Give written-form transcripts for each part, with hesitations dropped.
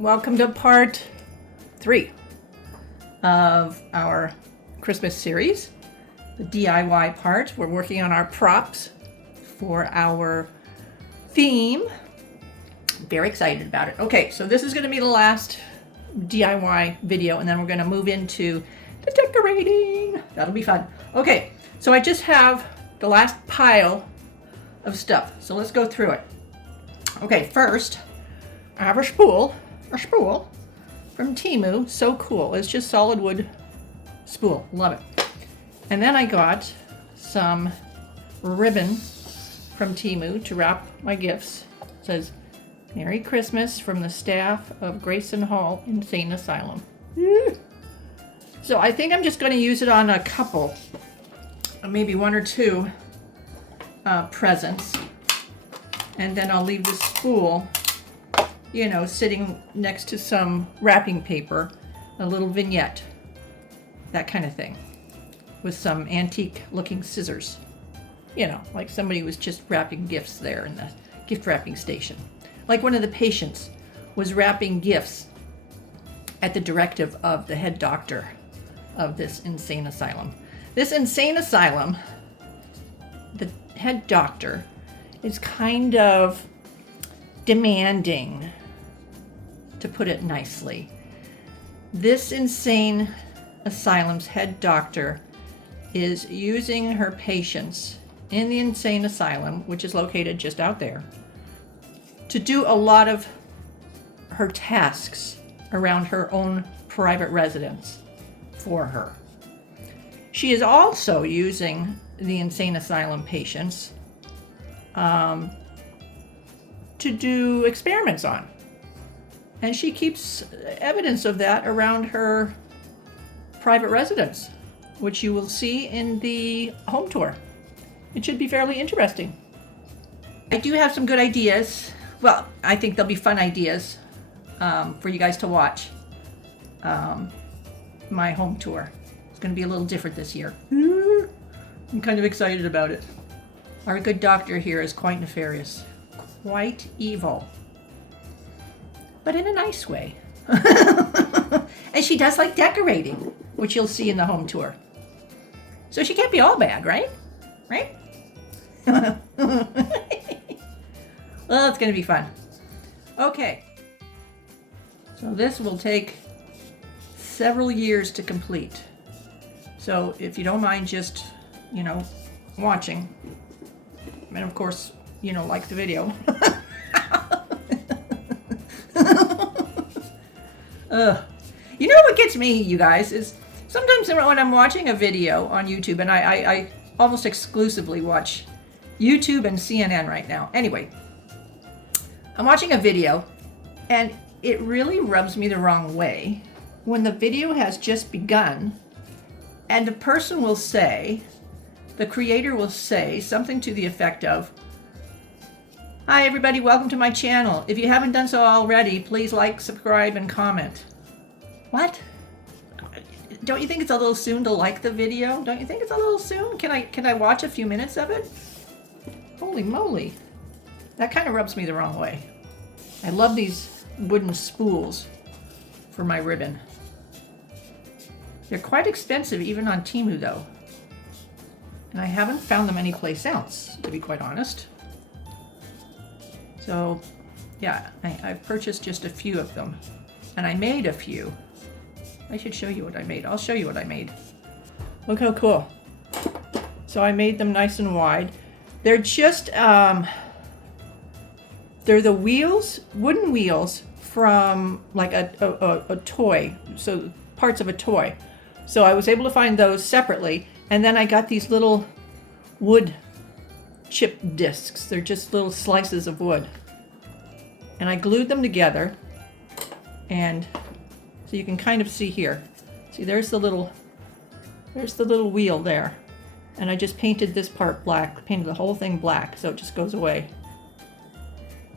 welcome to part 3 of our Christmas series, the DIY part. We're working on our props for our theme. Very excited about it. Okay, so this is going to be the last DIY video, and then we're going to move into the decorating. That'll be fun. Okay, so I just have the last pile of stuff, so let's go through it. Okay, first I have a spool from Temu. So cool. It's just solid wood spool. Love it. And then I got some ribbon from Temu to wrap my gifts. It says, "Merry Christmas from the staff of GRAYSON HALL INSANE ASYLUM." So I think I'm just going to use it on a couple, maybe 1 or 2 presents. And then I'll leave the spool, you know, sitting next to some wrapping paper, a little vignette, that kind of thing, with some antique looking scissors. You know, like somebody was just wrapping gifts there in the gift wrapping station. Like one of the patients was wrapping gifts at the directive of the head doctor of this insane asylum. This insane asylum, the head doctor is kind of demanding, to put it nicely. This insane asylum's head doctor is using her patients in the insane asylum, which is located just out there, to do a lot of her tasks around her own private residence for her. She is also using the insane asylum patients to do experiments on. And she keeps evidence of that around her private residence, which you will see in the home tour. It should be fairly interesting. I do have some good ideas. Well, I think they'll be fun ideas for you guys to watch. My home tour. It's going to be a little different this year. I'm kind of excited about it. Our good doctor here is quite nefarious, quite evil, but in a nice way. And she does like decorating, which you'll see in the home tour. So she can't be all bad, right? Right? Well, it's going to be fun. Okay. So this will take several years to complete. So if you don't mind just, you know, watching, and of course, you know, like the video. You know what gets me, you guys, is sometimes when I'm watching a video on YouTube, and I almost exclusively watch YouTube and CNN right now. Anyway, I'm watching a video, and it really rubs me the wrong way when the video has just begun, and a person will say, the creator will say something to the effect of, "Hi everybody, welcome to my channel. If you haven't done so already, please like, subscribe, and comment." What? Don't you think it's a little soon to like the video? Don't you think it's a little soon? Can I watch a few minutes of it? Holy moly. That kind of rubs me the wrong way. I love these wooden spools for my ribbon. They're quite expensive even on Temu though. And I haven't found them anyplace else, to be quite honest. So, yeah, I've purchased just a few of them. And I made a few. I should show you what I made. I'll show you what I made. Look how cool. So I made them nice and wide. They're just, they're the wheels, wooden wheels from like a toy. So parts of a toy. So I was able to find those separately. And then I got these little wood chip discs. They're just little slices of wood. And I glued them together. And so you can kind of see here. See, there's the little wheel there. And I just painted this part black, painted the whole thing black so it just goes away.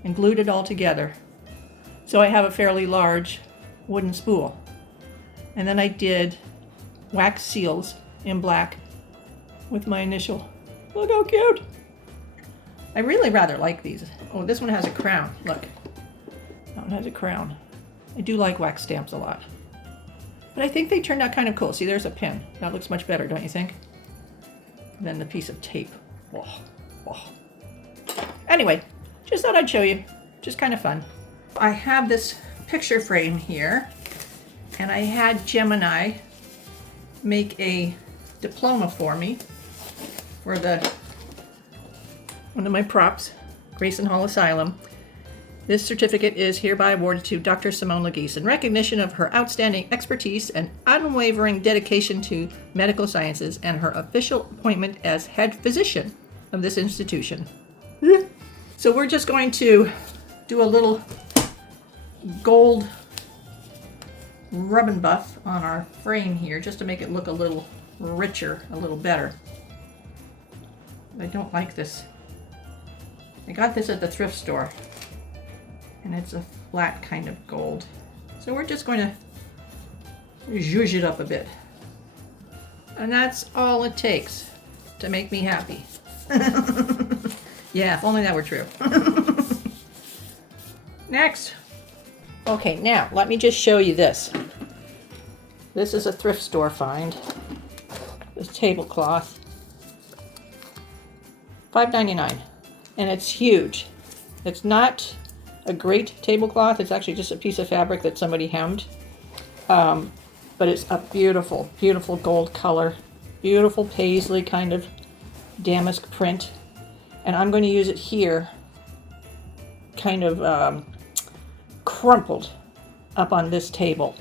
And glued it all together. So I have a fairly large wooden spool. And then I did wax seals in black with my initial. Look how cute. I really rather like these. Oh, this one has a crown. Look. That one has a crown. I do like wax stamps a lot. But I think they turned out kind of cool. See, there's a pin. That looks much better, don't you think? Than the piece of tape. Whoa, whoa. Anyway, just thought I'd show you. Just kind of fun. I have this picture frame here, and I had Gemini make a diploma for me for one of my props, GRAYSON HALL Asylum. This certificate is hereby awarded to Dr. Simone Legis in recognition of her outstanding expertise and unwavering dedication to medical sciences and her official appointment as head physician of this institution. So we're just going to do a little gold rub and buff on our frame here just to make it look a little richer, a little better. I don't like this. I got this at the thrift store, and it's a flat kind of gold. So we're just going to zhuzh it up a bit. And that's all it takes to make me happy. Yeah, if only that were true. Next. Okay, now let me just show you this. This is a thrift store find. This tablecloth. $5.99. And it's huge. It's not a great tablecloth. It's actually just a piece of fabric that somebody hemmed. But it's a beautiful, beautiful gold color. Beautiful paisley kind of damask print. And I'm going to use it here, kind of crumpled up on this table.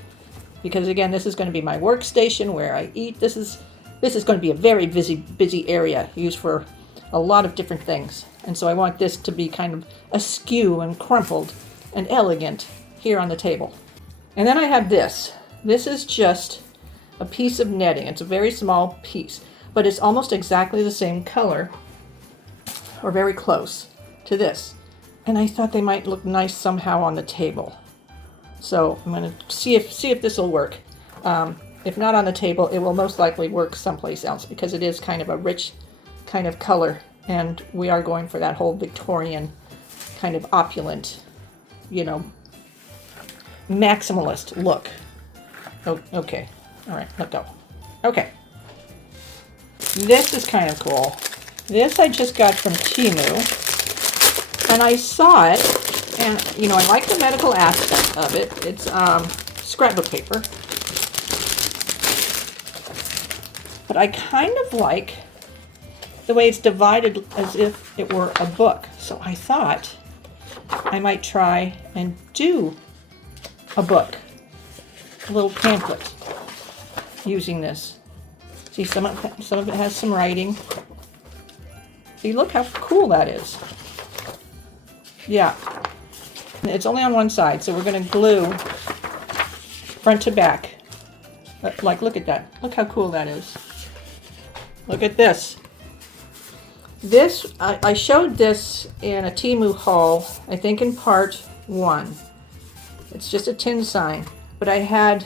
Because again, this is going to be my workstation where I eat. This is going to be a very busy area used for a lot of different things. And so I want this to be kind of askew and crumpled and elegant here on the table. And then I have this. This is just a piece of netting. It's a very small piece, but it's almost exactly the same color, or very close to this. And I thought they might look nice somehow on the table. So I'm going to see if this will work. If not on the table, it will most likely work someplace else because it is kind of a rich kind of color, and we are going for that whole Victorian kind of opulent, you know, maximalist look. Oh, okay. All right, let go. Okay. This is kind of cool. This I just got from Temu, and I saw it, and you know, I like the medical aspect of it. It's scrapbook paper, but I kind of like the way it's divided as if it were a book. So I thought I might try and do a book, a little pamphlet, using this. See, some of it has some writing. See, look how cool that is. Yeah. And it's only on one side, so we're going to glue front to back. Like, look at that. Look how cool that is. Look at this. This, I showed this in a Temu haul, I think in part 1. It's just a tin sign, but I had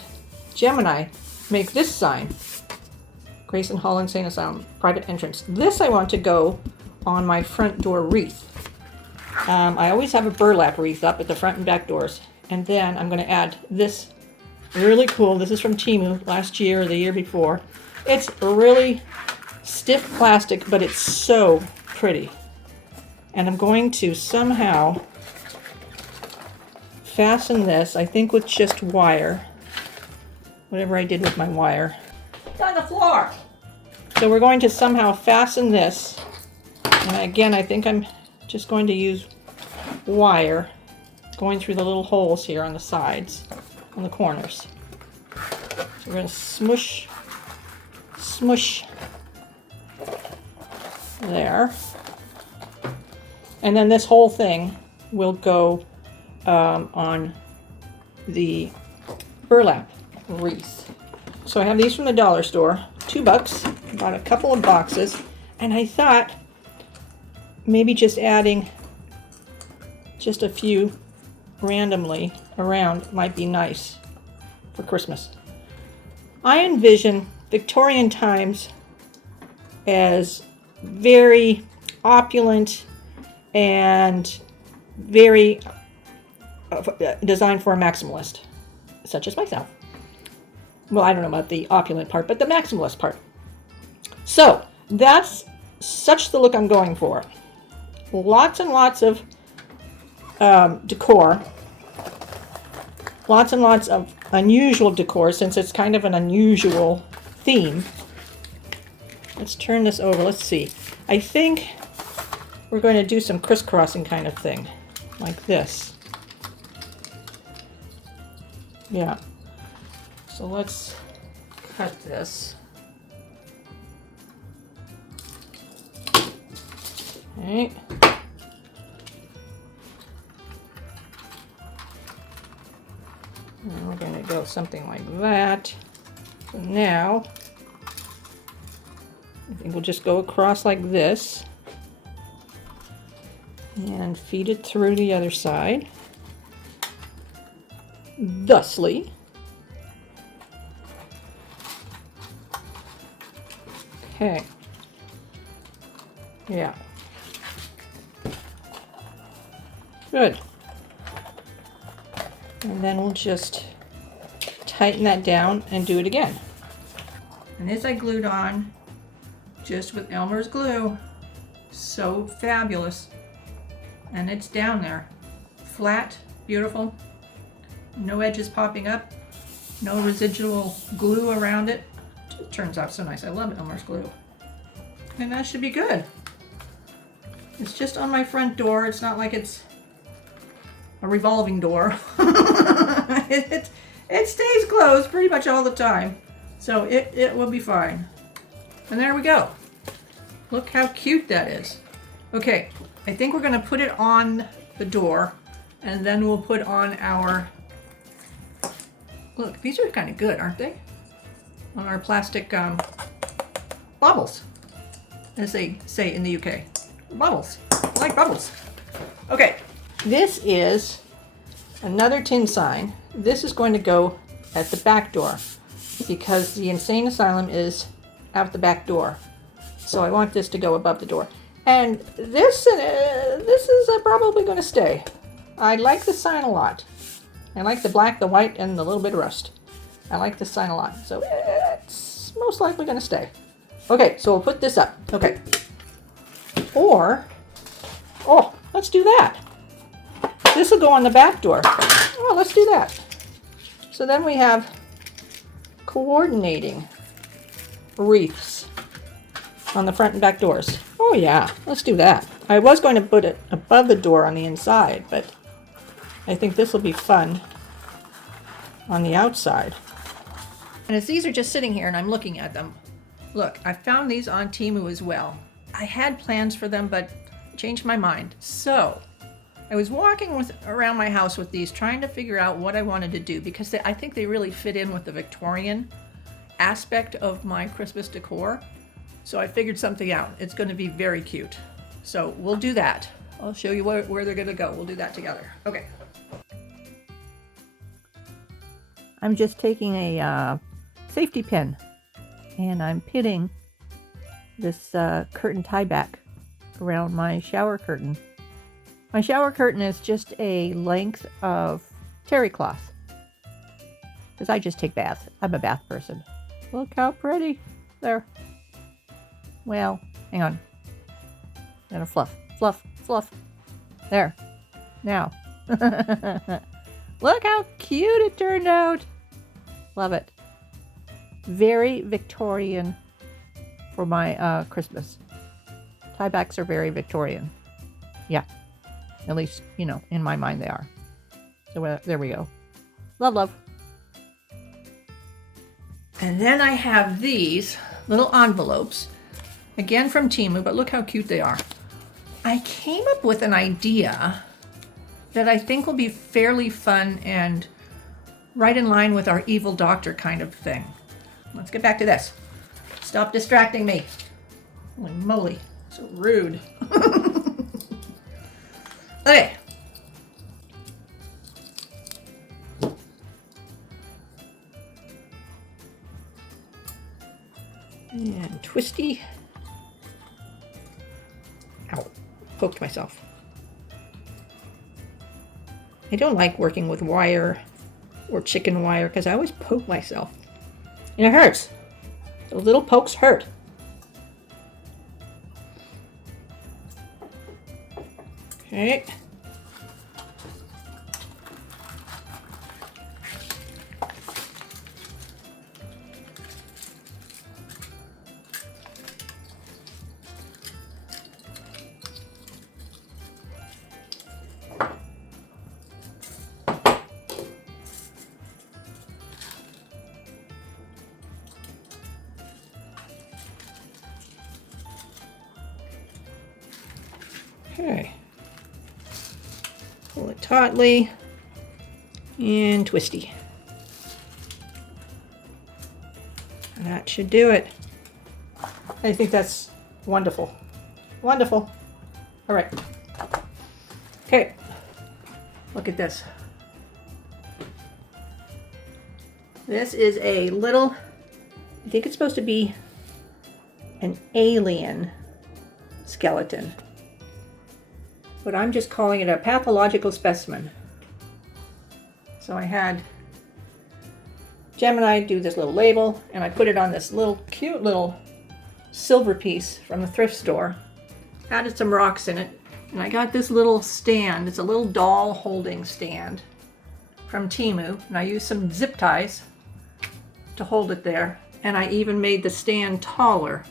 Gemini make this sign. GRAYSON HALL INSANE ASYLUM, private entrance. This I want to go on my front door wreath. I always have a burlap wreath up at the front and back doors. And then I'm going to add this really cool, this is from Temu last year or the year before. It's really stiff plastic, but it's so pretty. And I'm going to somehow fasten this, I think with just wire. Whatever I did with my wire. It's on the floor! So we're going to somehow fasten this. And again, I think I'm just going to use wire going through the little holes here on the sides, on the corners. So we're going to smush there. And then this whole thing will go on the burlap wreath. So I have these from the dollar store, $2. Bought a couple of boxes, and I thought maybe just adding just a few randomly around might be nice for Christmas. I envision Victorian times as very opulent and very designed for a maximalist. such as myself. Well, I don't know about the opulent part, but the maximalist part. So that's such the look I'm going for. Lots and lots of decor. Lots and lots of unusual decor, since it's kind of an unusual theme. Let's turn this over. Let's see. I think we're going to do some crisscrossing kind of thing, like this. Yeah. So let's cut this. Okay. And we're going to go something like that. So now, I think we'll just go across like this and feed it through the other side, thusly. Okay. Yeah. Good. And then we'll just tighten that down and do it again. And this I glued on just with Elmer's glue. So fabulous. And it's down there. Flat, beautiful. No edges popping up. No residual glue around it. It turns out so nice. I love Elmer's glue. And that should be good. It's just on my front door. It's not like it's a revolving door. It stays closed pretty much all the time. So it will be fine. And there we go. Look how cute that is. Okay, I think we're gonna put it on the door, and then we'll put on our, look, these are kind of good, aren't they? On our plastic bubbles, as they say in the UK. Bubbles, I like bubbles. Okay, this is another tin sign. This is going to go at the back door because the insane asylum is out the back door. So I want this to go above the door. And this is probably going to stay. I like this sign a lot. I like the black, the white, and the little bit of rust. I like this sign a lot. So it's most likely going to stay. Okay, so we'll put this up. Okay. Or, oh, let's do that. This will go on the back door. Oh, let's do that. So then we have coordinating wreaths on the front and back doors. Oh yeah, let's do that. I was going to put it above the door on the inside, but I think this will be fun on the outside. And as these are just sitting here and I'm looking at them, look, I found these on Temu as well. I had plans for them, but changed my mind. So I was walking around my house with these, trying to figure out what I wanted to do, because I think they really fit in with the Victorian aspect of my Christmas decor. So I figured something out. It's going to be very cute. So we'll do that. I'll show you where they're going to go. We'll do that together. Okay. I'm just taking a safety pin and I'm pitting this curtain tie back around my shower curtain. My shower curtain is just a length of terry cloth, because I just take baths. I'm a bath person. Look how pretty. There. Well, hang on. Gotta fluff, fluff, fluff. There. Now. Look how cute it turned out. Love it. Very Victorian for my Christmas. Tiebacks are very Victorian. Yeah. At least, you know, in my mind they are. So there we go. Love, love. And then I have these little envelopes, again from Temu, but look how cute they are. I came up with an idea that I think will be fairly fun and right in line with our evil doctor kind of thing. Let's get back to this. Stop distracting me. Holy moly, so rude. Okay. And twisty. Ow, poked myself. I don't like working with wire or chicken wire because I always poke myself. And it hurts. Those little pokes hurt. Okay. Okay. Pull it tautly and twisty. And that should do it. I think that's wonderful. Wonderful. All right. Okay. Look at this. This is a little, I think it's supposed to be an alien skeleton, but I'm just calling it a pathological specimen. So I had Gemini do this little label, and I put it on this little cute little silver piece from the thrift store. Added some rocks in it, and I got this little stand. It's a little doll holding stand from Temu, and I used some zip ties to hold it there, and I even made the stand taller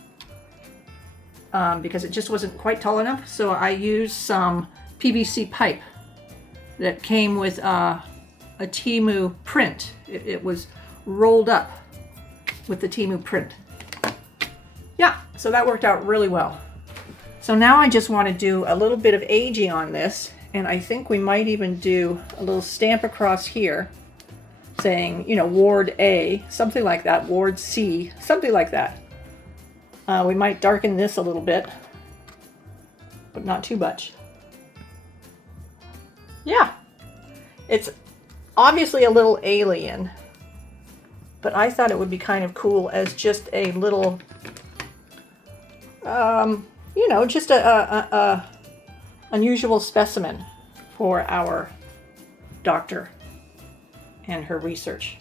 because it just wasn't quite tall enough. So I used some PVC pipe that came with a Temu print. It was rolled up with the Temu print. Yeah, so that worked out really well. So now I just want to do a little bit of aging on this, and I think we might even do a little stamp across here saying, you know, Ward A, something like that, Ward C, something like that. We might darken this a little bit, but not too much. Yeah, it's obviously a little alien, but I thought it would be kind of cool as just a little, you know, just a unusual specimen for our doctor and her research.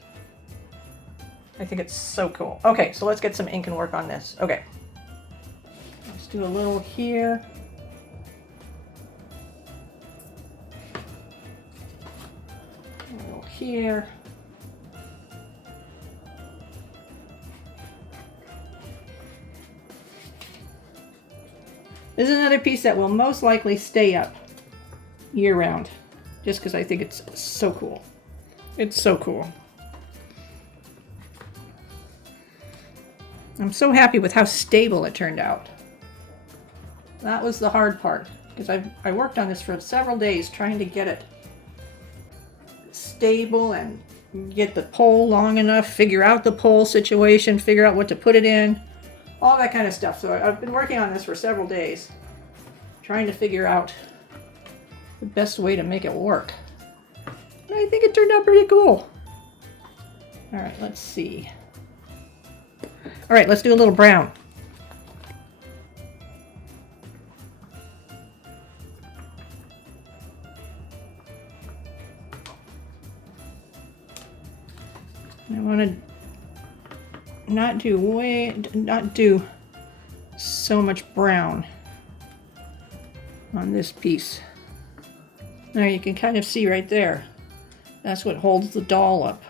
I think it's so cool. Okay, so let's get some ink and work on this. Okay, let's do a little here. A little here. This is another piece that will most likely stay up year round, just because I think it's so cool. It's so cool. I'm so happy with how stable it turned out. That was the hard part, because I worked on this for several days trying to get it stable and get the pole long enough, figure out the pole situation, figure out what to put it in, all that kind of stuff. So I've been working on this for several days, trying to figure out the best way to make it work. And I think it turned out pretty cool. All right, let's see. All right, let's do a little brown. I want to not do so much brown on this piece. Now you can kind of see right there. That's what holds the doll up.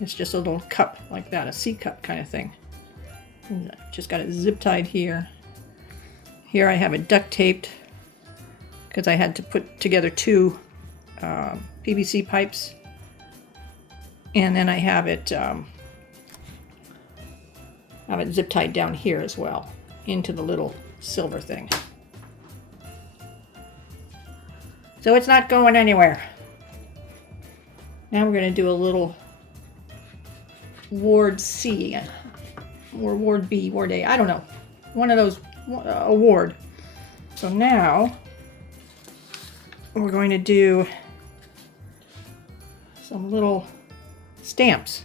It's just a little cup like that, a C cup kind of thing. And I've just got it zip tied here. Here I have it duct taped because I had to put together two PVC pipes. And then I have it zip tied down here as well into the little silver thing. So it's not going anywhere. Now we're going to do a little Ward C or Ward B, Ward A, I don't know. One of those, a ward. So now we're going to do some little stamps.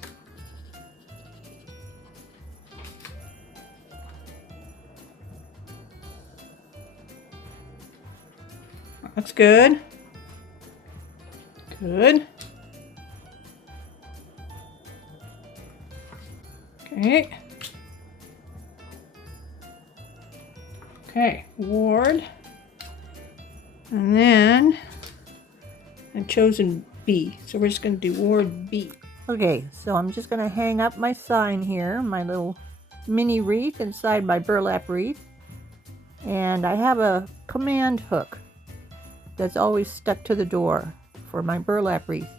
That's good. Good. Okay. Okay, Ward. And then I've chosen B. So we're just going to do Ward B. Okay, so I'm just going to hang up my sign here, my little mini wreath inside my burlap wreath. And I have a command hook that's always stuck to the door for my burlap wreath.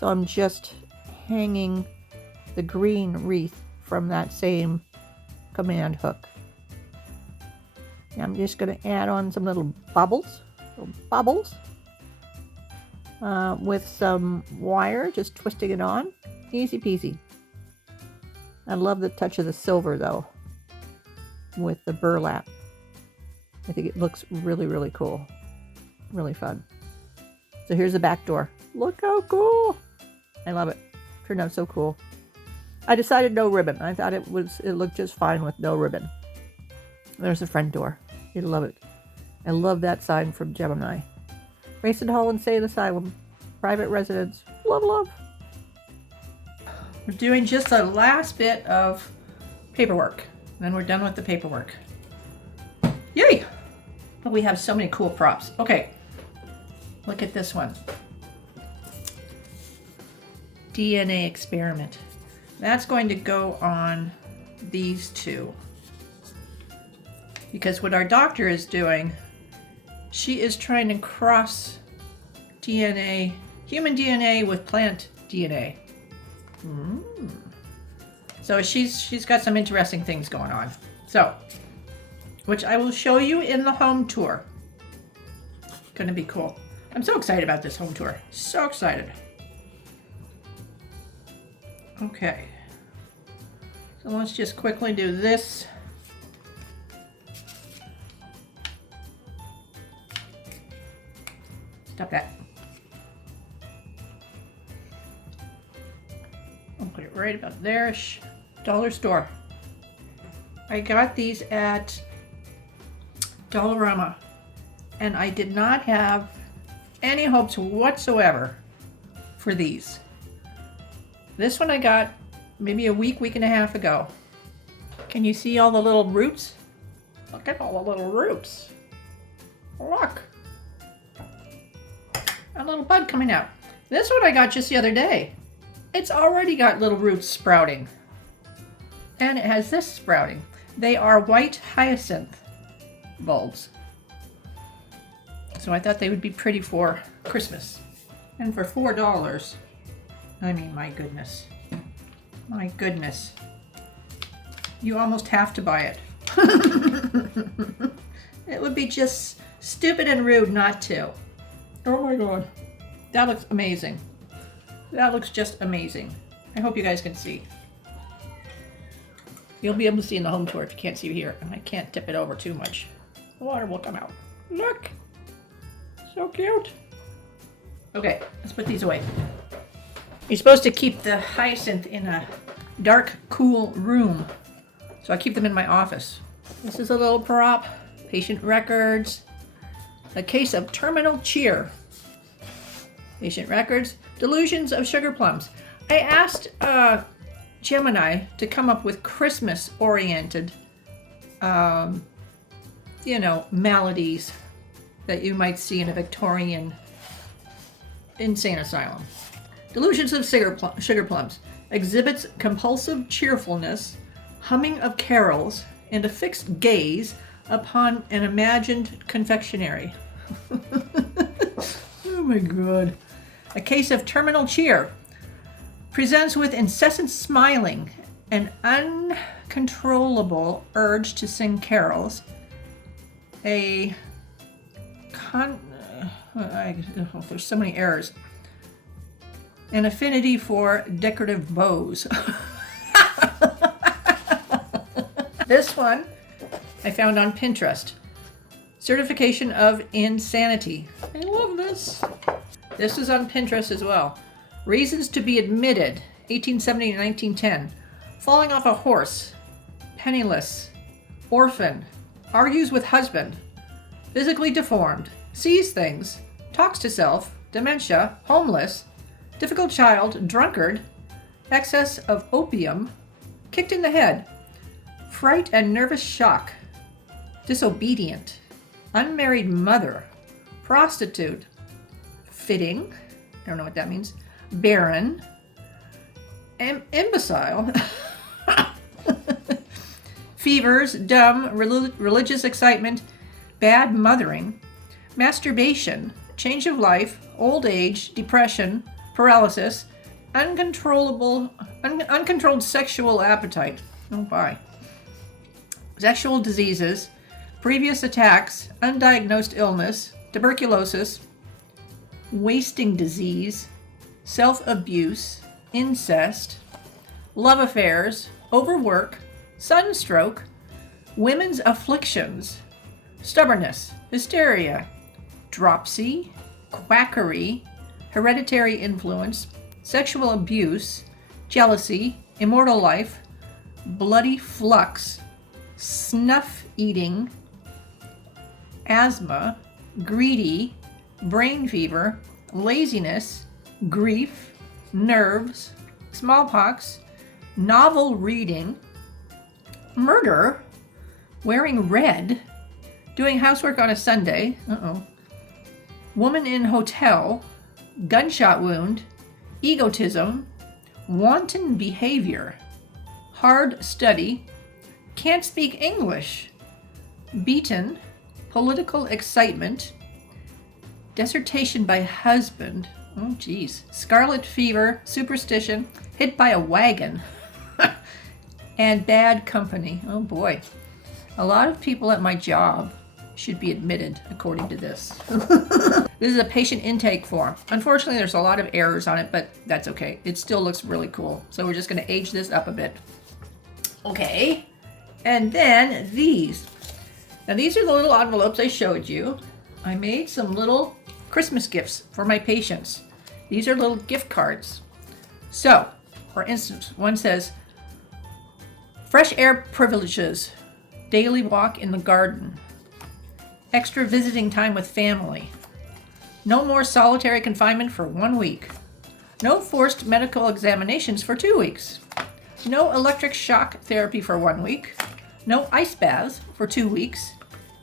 So I'm just hanging the green wreath from that same command hook. And I'm just going to add on some little bubbles with some wire, just twisting it on. Easy peasy. I love the touch of the silver though with the burlap. I think it looks really, really cool. Really fun. So here's the back door. Look how cool. I love it. Turned out so cool. I decided no ribbon. I thought it looked just fine with no ribbon. There's the front door. You'd love it. I love that sign from Gemini. GRAYSON Hall Insane Asylum. Private residence. Love, love. We're doing just the last bit of paperwork. Then we're done with the paperwork. Yay! But we have so many cool props. Okay. Look at this one. DNA experiment. That's going to go on these two. Because what our doctor is doing, she is trying to cross DNA, human DNA with plant DNA. So she's got some interesting things going on. So, which I will show you in the home tour. Gonna be cool. I'm so excited about this home tour. So excited. Okay. So let's just quickly do this. Stop that. I'll put it right about there. Dollar store. I got these at Dollarama, and I did not have any hopes whatsoever for these. This one I got maybe a week and a half ago. Can you see all the little roots? Look at all the little roots. Look. A little bud coming out. This one I got just the other day. It's already got little roots sprouting. And it has this sprouting. They are white hyacinth bulbs. So I thought they would be pretty for Christmas. And for $4, I mean, my goodness. My goodness. You almost have to buy it. It would be just stupid and rude not to. Oh my god. That looks amazing. That looks just amazing. I hope you guys can see. You'll be able to see in the home tour if you can't see here. And I can't tip it over too much. The water will come out. Look! So cute. Okay, let's put these away. You're supposed to keep the hyacinth in a dark, cool room. So I keep them in my office. This is a little prop. Patient records. A case of terminal cheer. Patient records. Delusions of sugar plums. I asked Gemini to come up with Christmas-oriented, maladies that you might see in a Victorian insane asylum. Delusions of sugar plums. Exhibits compulsive cheerfulness, humming of carols, and a fixed gaze upon an imagined confectionery. Oh my god. A case of terminal cheer. Presents with incessant smiling, an uncontrollable urge to sing carols, there's so many errors, an affinity for decorative bows. This one I found on Pinterest. Certification of insanity. I love this. This is on Pinterest as well. Reasons to be admitted, 1870 to 1910. Falling off a horse, penniless, orphan, argues with husband, physically deformed, sees things, talks to self, dementia, homeless, difficult child, drunkard, excess of opium, kicked in the head, fright and nervous shock, disobedient, unmarried mother, prostitute, fitting, I don't know what that means, barren, imbecile, fevers, dumb, religious excitement, bad mothering, masturbation, change of life, old age, depression, paralysis, uncontrolled sexual appetite, oh bye, sexual diseases, previous attacks, undiagnosed illness, tuberculosis, wasting disease, self-abuse, incest, love affairs, overwork, sunstroke, women's afflictions, stubbornness, hysteria, dropsy, quackery, hereditary influence, sexual abuse, jealousy, immortal life, bloody flux, snuff eating, asthma, greedy, brain fever, laziness, grief, nerves, smallpox, novel reading, murder, wearing red, doing housework on a Sunday, woman in hotel, gunshot wound, egotism, wanton behavior, hard study, can't speak English, beaten, political excitement, dissertation by husband, oh geez, scarlet fever, superstition, hit by a wagon, and bad company. Oh boy. A lot of people at my job should be admitted according to this. This is a patient intake form. Unfortunately, there's a lot of errors on it, but that's okay. It still looks really cool. So we're just going to age this up a bit. Okay. And then these. Now these are the little envelopes I showed you. I made some little Christmas gifts for my patients. These are little gift cards. So, for instance, one says, fresh air privileges, daily walk in the garden, extra visiting time with family, no more solitary confinement for 1 week, no forced medical examinations for 2 weeks, no electric shock therapy for 1 week, no ice baths for 2 weeks,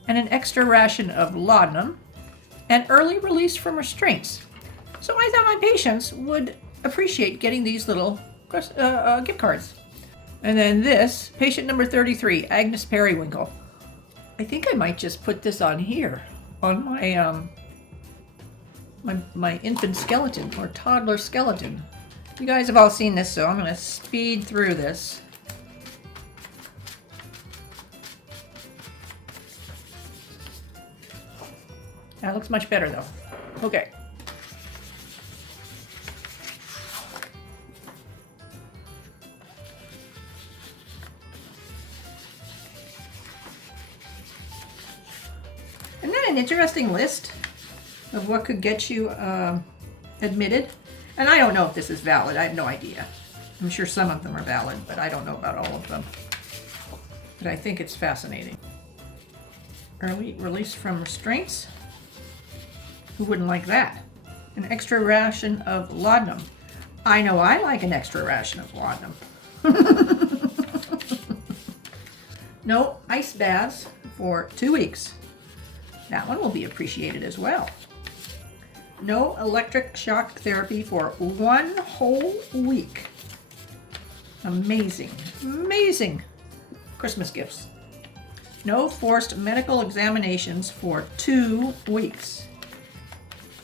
and an extra ration of laudanum, and early release from restraints. So I thought my patients would appreciate getting these little gift cards. And then this, patient number 33, Agnes Periwinkle. I think I might just put this on here, on my my infant skeleton or toddler skeleton. You guys have all seen this, so I'm going to speed through this. That looks much better though. Okay. Isn't that an interesting list of what could get you admitted? And I don't know if this is valid. I have no idea. I'm sure some of them are valid, but I don't know about all of them. But I think it's fascinating. Early release from restraints. Who wouldn't like that? An extra ration of laudanum. I know I like an extra ration of laudanum. No ice baths for 2 weeks. That one will be appreciated as well. No electric shock therapy for 1 whole week. Amazing, amazing Christmas gifts. No forced medical examinations for 2 weeks.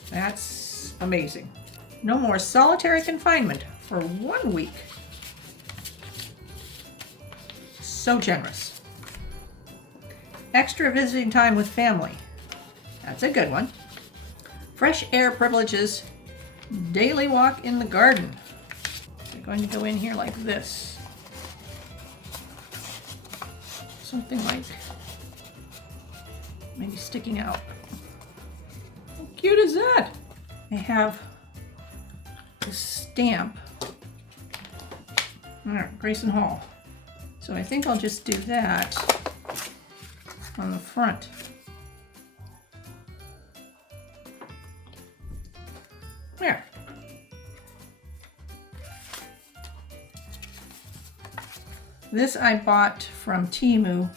That's amazing. No more solitary confinement for 1 week. So generous. Extra visiting time with family. That's a good one. Fresh air privileges. Daily walk in the garden. They're going to go in here like this. Something like maybe sticking out. How cute is that? I have a stamp. All right, Grayson Hall. So I think I'll just do that on the front. There. This I bought from Temu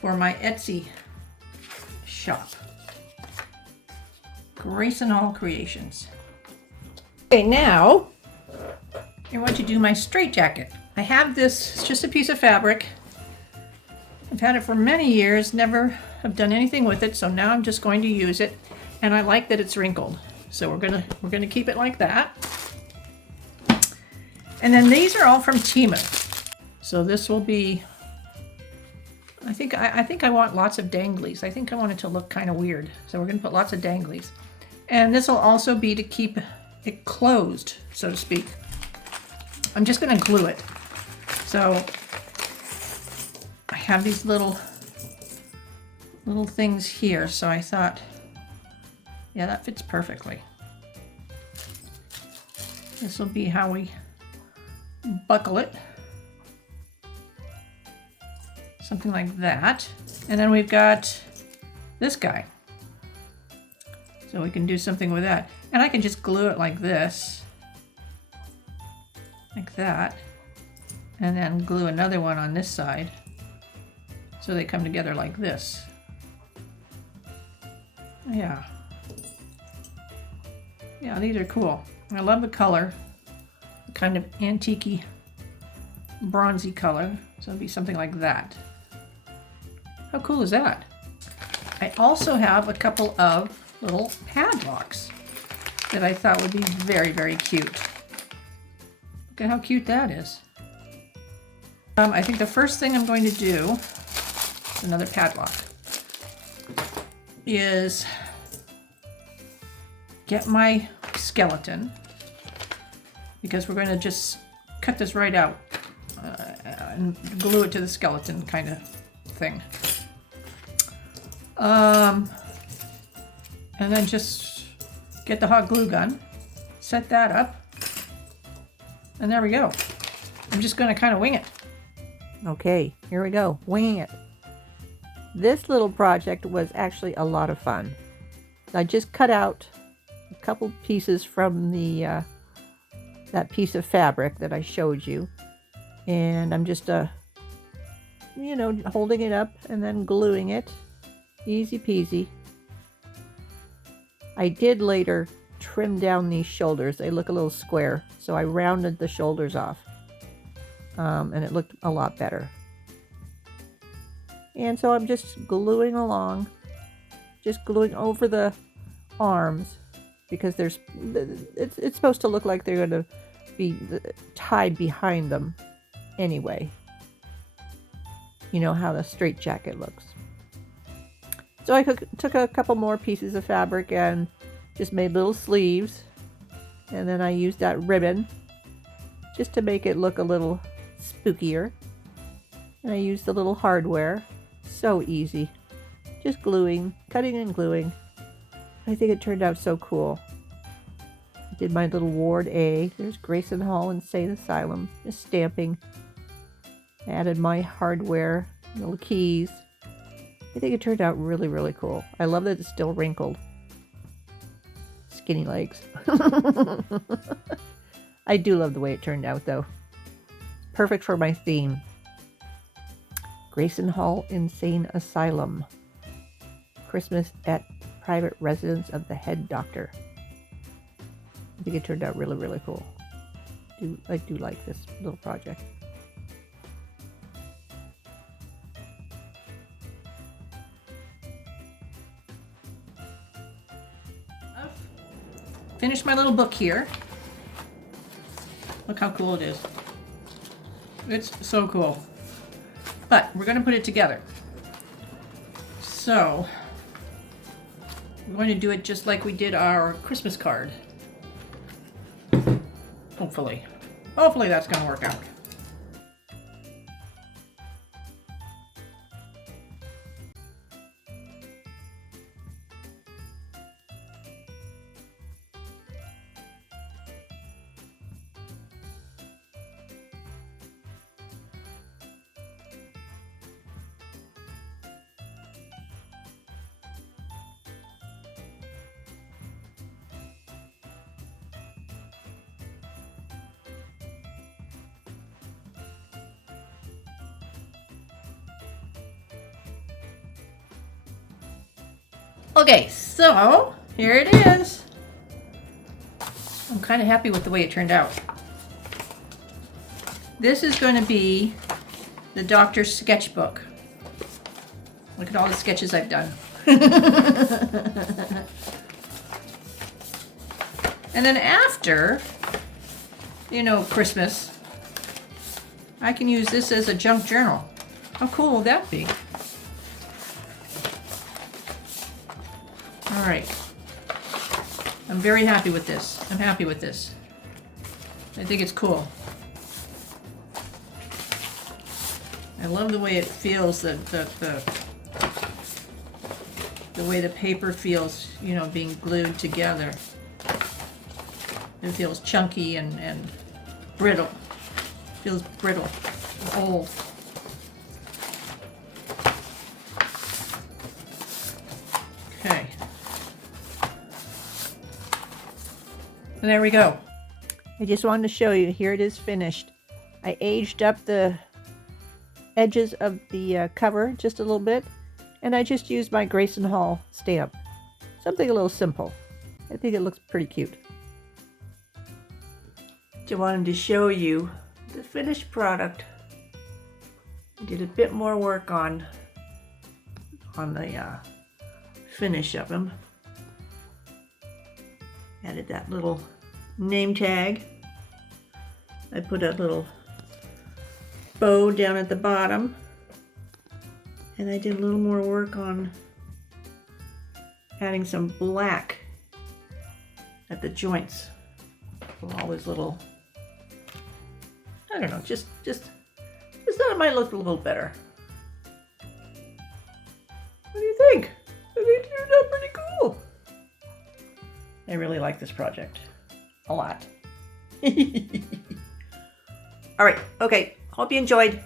for my Etsy shop. Grayson Hall Creations. Okay, now I want to do my straitjacket. I have this, it's just a piece of fabric. I've had it for many years, never have done anything with it, so now I'm just going to use it. And I like that it's wrinkled. So we're gonna keep it like that. And then these are all from Temu. So this will be, I think I want lots of danglies. I think I want it to look kind of weird. So we're gonna put lots of danglies. And this will also be to keep it closed, so to speak. I'm just gonna glue it. So I have these little things here, so I thought, yeah, that fits perfectly. This will be how we buckle it. Something like that. And then we've got this guy. So we can do something with that. And I can just glue it like this. Like that. And then glue another one on this side. So they come together like this. Yeah. Yeah, these are cool. I love the color. Kind of antique-y, bronzy color. So it'll be something like that. How cool is that? I also have a couple of little padlocks that I thought would be very, very cute. Look at how cute that is. I think the first thing I'm going to do, another padlock, is get my skeleton, because we're going to just cut this right out and glue it to the skeleton kind of thing. And then just get the hot glue gun, set that up, and there we go. I'm just going to kind of wing it. Okay, here we go, winging it. This little project was actually a lot of fun. I just cut out a couple pieces from the that piece of fabric that I showed you, and I'm just you know, holding it up and then gluing it. Easy peasy. I did later trim down these shoulders. They look a little square, so I rounded the shoulders off, and it looked a lot better. And so I'm just gluing along, just gluing over the arms, because it's supposed to look like they're going to be tied behind them anyway. You know how the straitjacket looks. So I took a couple more pieces of fabric and just made little sleeves, and then I used that ribbon just to make it look a little spookier. And I used the little hardware. So easy. Just gluing, cutting and gluing. I think it turned out so cool. I did my little Ward A. There's Grayson Hall Insane Asylum. Just stamping. I added my hardware, little keys. I think it turned out really, really cool. I love that it's still wrinkled. Skinny legs. I do love the way it turned out, though. Perfect for my theme. Grayson Hall Insane Asylum. Christmas at private residence of the head doctor. I think it turned out really, really cool. I do like this little project. Finished my little book here. Look how cool it is. It's so cool. But we're going to put it together. So we're going to do it just like we did our Christmas card. Hopefully. Hopefully that's going to work out. Okay, so here it is. I'm kind of happy with the way it turned out. This is going to be the doctor's sketchbook. Look at all the sketches I've done. And then after, you know, Christmas, I can use this as a junk journal. How cool will that be? All right. I'm very happy with this. I'm happy with this. I think it's cool. I love the way it feels, the way the paper feels, you know, being glued together. It feels chunky and brittle. Feels brittle, old. Okay. And there we go. I just wanted to show you, here it is finished. I aged up the edges of the cover just a little bit, and I just used my Grayson Hall stamp. Something a little simple. I think it looks pretty cute. Just wanted to show you the finished product. I did a bit more work on the finish of them. Added that little name tag. I put a little bow down at the bottom, and I did a little more work on adding some black at the joints. All these little, I don't know, just thought it might look a little better. What do you think? I think it turned out pretty cool. I really like this project a lot. All right, okay, hope you enjoyed.